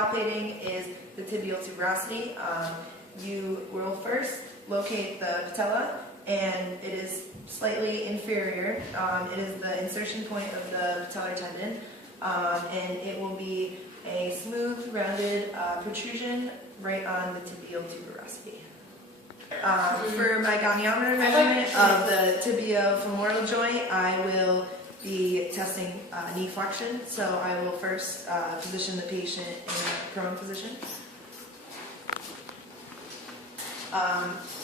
Palpating is the tibial tuberosity. You will first locate the patella, and it is slightly inferior. It is the insertion point of the patellar tendon, and it will be a smooth, rounded protrusion right on the tibial tuberosity. For my goniometer measurement of the tibiofemoral joint, I will be testing knee flexion. So I will first position the patient in a prone position.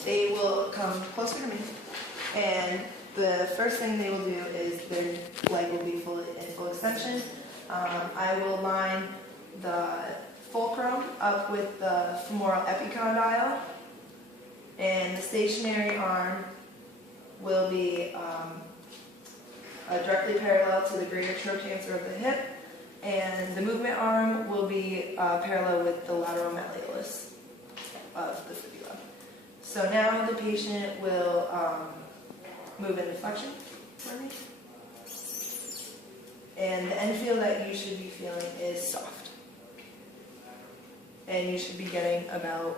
They will come closer to me, and the first thing they will do is their leg will be in full extension. I will line the fulcrum up with the femoral epicondyle, and the stationary arm will be directly parallel to the greater trochanter of the hip, and the movement arm will be parallel with the lateral malleolus of the fibula. So now the patient will move into flexion for me. And the end feel that you should be feeling is soft. And you should be getting about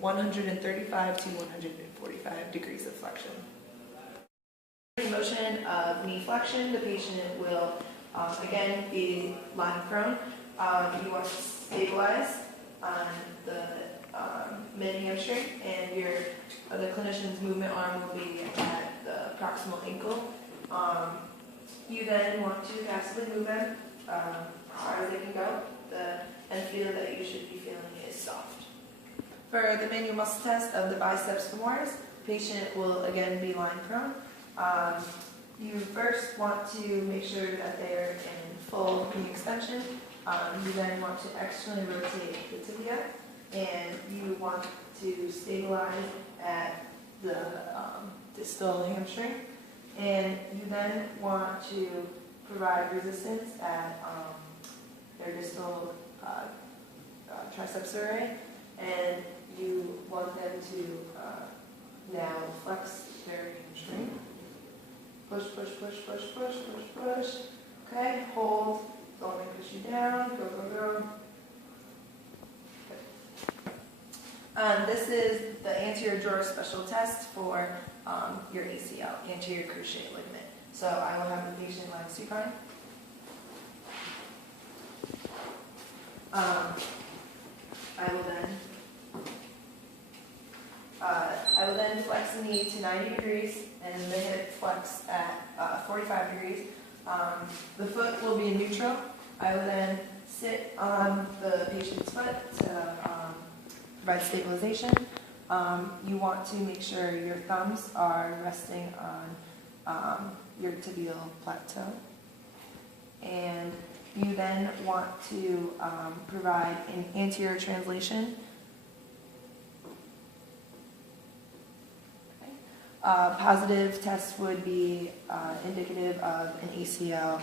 135 to 145 degrees of flexion. In motion of knee flexion, the patient will again be lying prone. You want to stabilize on the mid hamstring, and the clinician's movement arm will be at the proximal ankle. You then want to passively move them as far as they can go. The end feel that you should be feeling is soft. For the manual muscle test of the biceps femoris, the patient will again be lying prone. You first want to make sure that they're in full knee extension. You then want to externally rotate the tibia, and you want to stabilize at the distal hamstring. And you then want to provide resistance at their distal triceps array, and you want them to now flex their hamstring. Push, push, push, push, push, push, push. Okay, hold. Don't let me push you down. Go, go, go. Okay. This is the anterior drawer special test for your ACL, anterior cruciate ligament. So I will have the patient lie supine. I will then flex the knee to 90 degrees and the hip flex at 45 degrees. The foot will be in neutral. I will then sit on the patient's foot to provide stabilization. You want to make sure your thumbs are resting on your tibial plateau. And you then want to provide an anterior translation. Positive test would be indicative of an ACL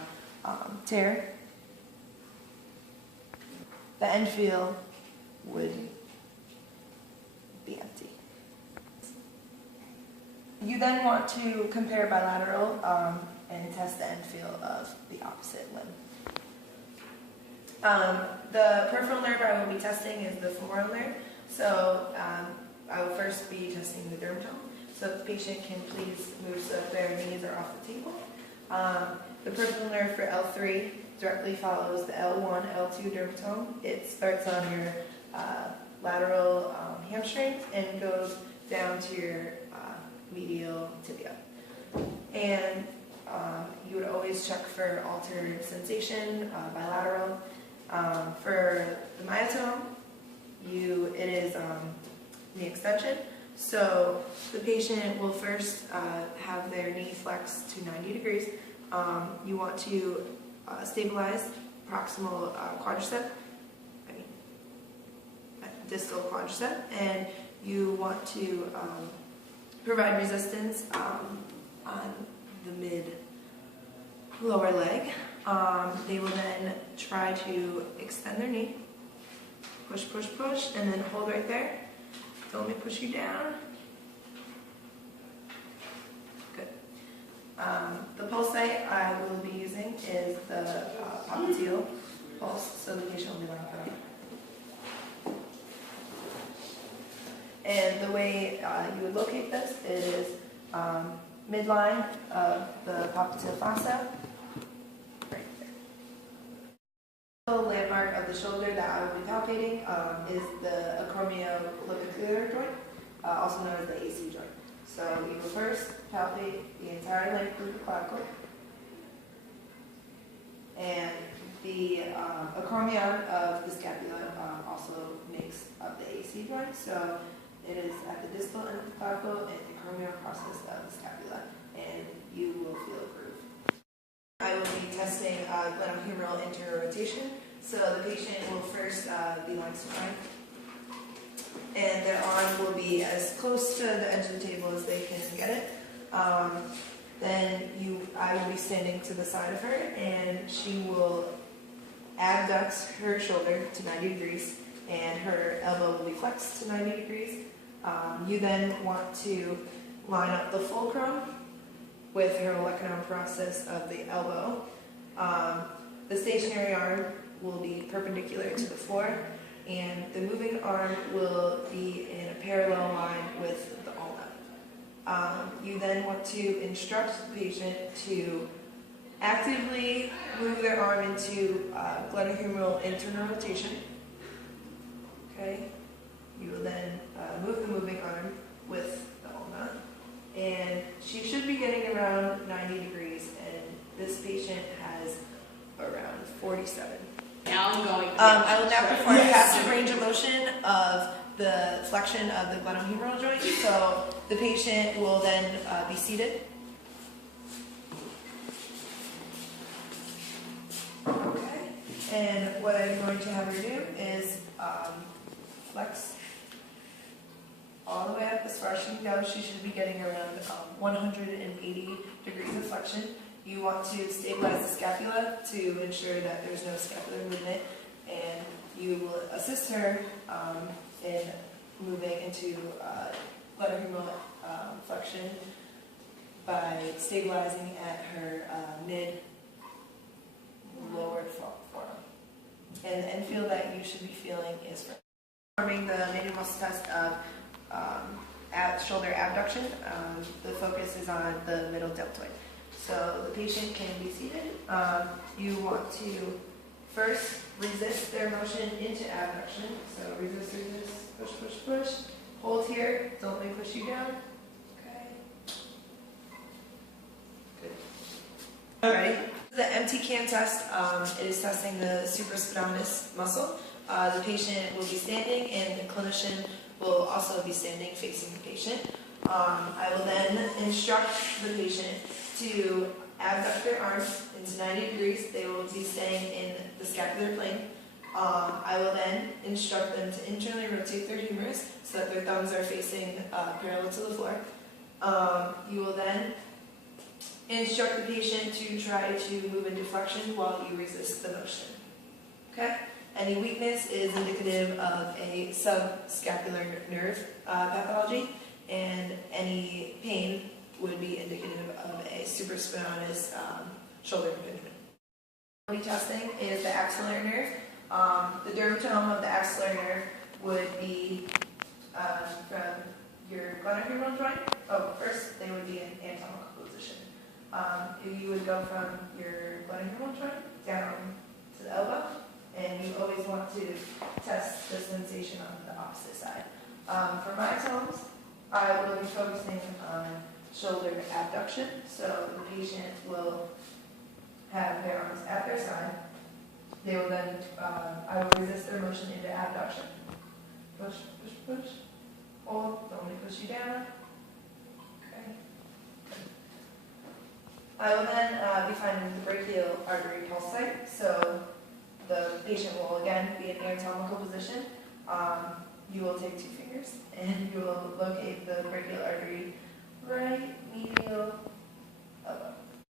tear. The end feel would be empty. You then want to compare bilateral and test the end feel of the opposite limb. The peripheral nerve I will be testing is the femoral nerve. So I will first be testing the dermatome. So if the patient can please move so that their knees are off the table. The peripheral nerve for L3 directly follows the L1, L2 dermatome. It starts on your lateral hamstrings and goes down to your medial tibia. And you would always check for altered sensation, bilateral. For the myotome, it is knee extension. So the patient will first have their knee flexed to 90 degrees. You want to stabilize proximal quadricep, distal quadricep, and you want to provide resistance on the mid lower leg. They will then try to extend their knee, push, push, push, and then hold right there. Don't let me push you down. Good. The pulse site I will be using is the popliteal pulse, so the patient will be lying prone. And the way you would locate this is midline of the popliteal fossa, right there. The landmark of the shoulder that I will be palpating is the acromioclavicular joint, also known as the AC joint. So we will first palpate the entire length of the clavicle, and the acromion of the scapula also makes up the AC joint. So it is at the distal end of the clavicle and the acromion process of the scapula, and you will feel a groove. I will be testing glenohumeral interrotation. So the patient will first be lying supine, and their arm will be as close to the edge of the table as they can get it. Then I will be standing to the side of her, and she will abduct her shoulder to 90 degrees, and her elbow will be flexed to 90 degrees. You then want to line up the fulcrum with her olecranon process of the elbow. The stationary arm will be perpendicular to the floor, and the moving arm will be in a parallel line with the ulna. You then want to instruct the patient to actively move their arm into glenohumeral interrotation. Okay. You will then move the moving arm with the ulna, and she should be getting around 90 degrees, and this patient has around 47. Now I'm going. I will now perform a passive range of motion of the flexion of the glenohumeral joint. So the patient will then be seated. Okay. And what I'm going to have her do is flex all the way up as far as she can go. She should be getting around 180 degrees of flexion. You want to stabilize the scapula to ensure that there's no scapular movement, and you will assist her in moving into glenohumeral flexion by stabilizing at her mid-lower forearm. And the end feel that you should be feeling is performing the manual muscle test of shoulder abduction. The focus is on the middle deltoid. So the patient can be seated. You want to first resist their motion into abduction. So resist, push, push, push. Hold here. Don't let me push you down. Okay. Good. All right. The MT CAM test, it is testing the supraspinatus muscle. The patient will be standing, and the clinician will also be standing facing the patient. I will then instruct the patient to abduct their arms into 90 degrees. They will be staying in the scapular plane. I will then instruct them to internally rotate their humerus so that their thumbs are facing parallel to the floor. You will then instruct the patient to try to move into flexion while you resist the motion. Okay? Any weakness is indicative of a subscapular nerve pathology, and any pain would be indicative of a supraspinatus shoulder impingement. What we'll be testing is the axillary nerve. The dermatome of the axillary nerve would be from your glenohumeral joint. Oh, first they would be in anatomical position. You would go from your glenohumeral joint down to the elbow, and you always want to test the sensation on the opposite side. For my tones, I will be focusing on shoulder abduction. So the patient will have their arms at their side. They will then, I will resist their motion into abduction. Push, push, push. Hold, don't let me push you down. Okay. I will then be finding the brachial artery pulse site. So the patient will again be in anatomical position. You will take 2 fingers and you will locate the brachial artery right medial elbow.